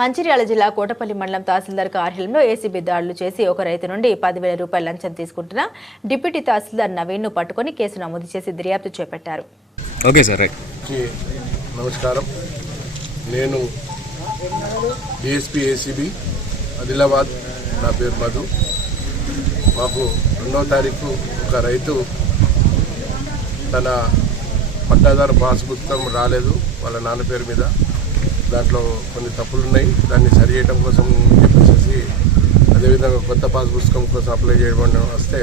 మంచిర్యాల జిల్లా కోటపల్లి మండలం తహసీల్దార్ కార్యాలయంలో ఏసీబీ దాడులు చేసి ఒక రైతు నుండి పదివేల రూపాయల లంచం తీసుకుంటున్న డిప్యూటీ తహసీల్దార్ నవీన్ను పట్టుకుని కేసు నమోదు చేసి దర్యాప్తు చేపట్టారు. ఓకే సార్ నమస్కారం. నేను డిఎస్పి ఏసీబీ ఆదిలాబాద్. నా పేరు మధు. మాకు రెండవ తారీఖు ఒక రైతు తన పట్టాదారు పాస్ పుస్తకం రాలేదు వాళ్ళ నాన్న పేరు మీద. దాంట్లో కొన్ని తప్పులు ఉన్నాయి. దాన్ని సరి చేయడం కోసం చెప్పేసి అదేవిధంగా కొత్త పాస్ పుస్తకం కోసం అప్లై చేయడం వస్తే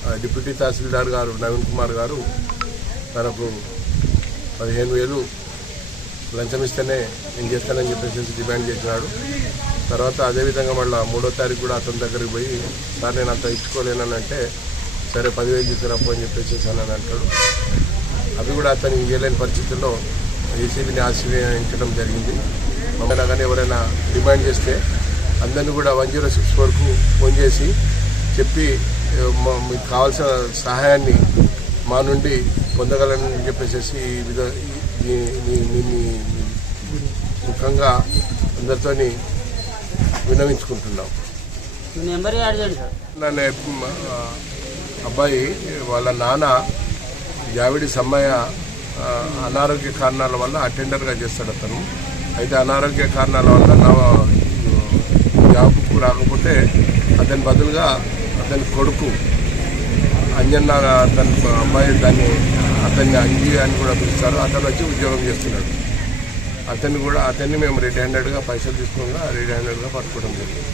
ఆ, డిప్యూటీ తహసీల్దార్ గారు నవీన్ కుమార్ గారు తనకు పదిహేను వేలు లంచం ఇస్తేనే నేను చేస్తానని చెప్పేసి డిమాండ్ చేసినాడు. తర్వాత అదేవిధంగా మళ్ళీ మూడో తారీఖు కూడా అతని దగ్గరికి పోయి సార్ నేను అంత ఇచ్చుకోలేనంటే సరే పదివేలు తీసుకురాపో అని చెప్పేసి అని అంటాడు. అవి కూడా అతను ఇవ్వలేని పరిస్థితుల్లో ఏసీబీని ఆశ్రయించడం జరిగింది. కానీ ఎవరైనా డిమాండ్ చేస్తే అందరినీ కూడా వన్ జీరో సిక్స్ వరకు ఫోన్ చేసి చెప్పి మీకు కావాల్సిన సహాయాన్ని మా నుండి పొందగలని చెప్పేసి ఈ విధ ముఖంగా అందరితోని వినవించుకుంటున్నాం నన్ను అబ్బాయి వాళ్ళ నాన్న జావిడి సమ్మయ్య అనారోగ్య కారణాల వల్ల అటెండర్గా చేస్తాడు అతను. అయితే అనారోగ్య కారణాల వల్ల నా జాబ్కు రాకపోతే అతని బదులుగా అతని కొడుకు అంజన్న అతని అమ్మాయి దాన్ని అతన్ని అంజీ అని కూడా పిలుస్తారు. అతను వచ్చి ఉద్యోగం చేస్తున్నాడు. అతన్ని కూడా అతన్ని మేము రెడ్ హ్యాండెడ్గా పైసలు తీసుకోగా రెడ్ హ్యాండెడ్గా పట్టుకోవడం జరిగింది.